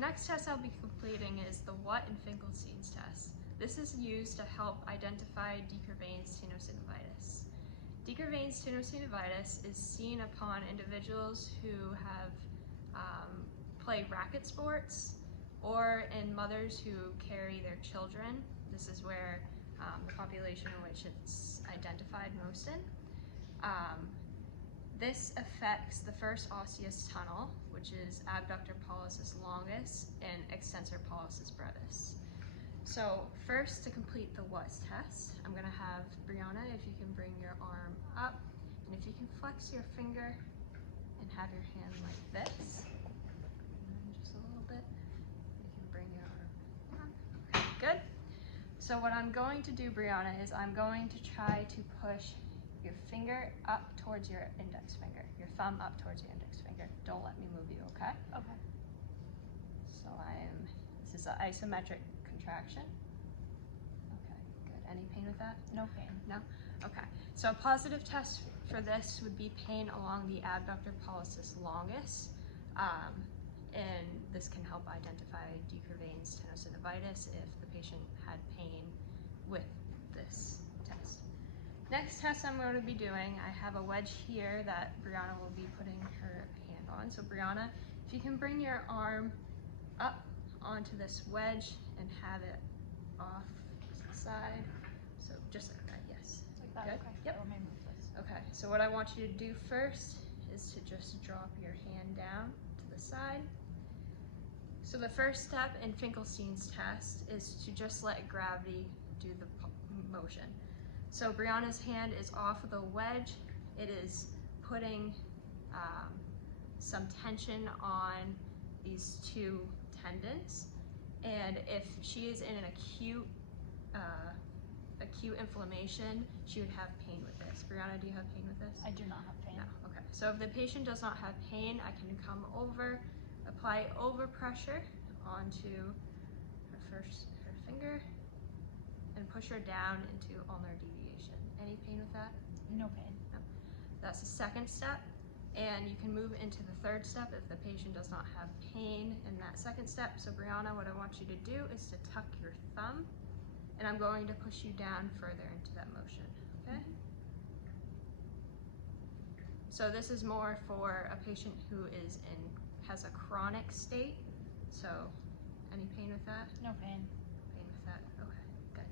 next test I'll be completing is the What in Finkelstein's test. This is used to help identify decurvain tenosynovitis. Decurvain tenosynovitis is seen upon individuals who have play racket sports or in mothers who carry their children. This is where the population in which it's identified most in. This affects the first osseous tunnel, which is abductor pollicis longus and extensor pollicis brevis. So first, to complete the What test, I'm gonna have Brianna, if you can bring your arm up, and if you can flex your finger and have your hand like this, and just a little bit, you can bring your arm down. Okay, good. So what I'm going to do, Brianna, is I'm going to try to push your finger up towards your index finger, your thumb up towards your index finger. Don't let me move you, okay? Okay. So this is an isometric contraction. Okay, good. Any pain with that? No pain. No? Okay. So a positive test for this would be pain along the abductor pollicis longus. And this can help identify decurvain tenosynovitis if the patient had pain with this test. Next test I'm going to be doing, I have a wedge here that Brianna will be putting her hand on. So Brianna, if you can bring your arm up onto this wedge and have it off to the side. So just like that, yes. Like that, Good? okay. Yep. Let me move this. Okay, so what I want you to do first is to just drop your hand down to the side. So the first step in Finkelstein's test is to just let gravity do the motion. So Brianna's hand is off of the wedge. It is putting some tension on these two tendons. And if she is in an acute inflammation, she would have pain with this. Brianna, do you have pain with this? I do not have pain. No, okay. So if the patient does not have pain, I can come over, apply overpressure onto her finger, and push her down into ulnar deviation. Any pain with that? No pain. No. That's the second step. And you can move into the third step if the patient does not have pain in that second step. So Brianna, what I want you to do is to tuck your thumb, and I'm going to push you down further into that motion, okay? So this is more for a patient who has a chronic state. So any pain with that? No pain. Pain with that? Okay, good.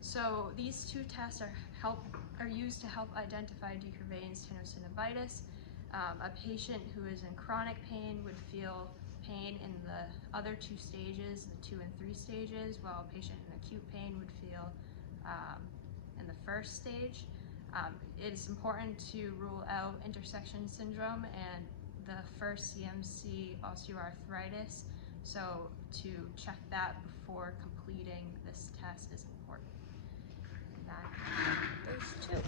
So these two tests are used to help identify decurvain tenosynovitis. A patient who is in chronic pain would feel pain in the other two stages, the 2 and 3 stages, while a patient in acute pain would feel in the first stage. It is important to rule out intersection syndrome and the first CMC osteoarthritis. So to check that before completing this test is important. And that, those two.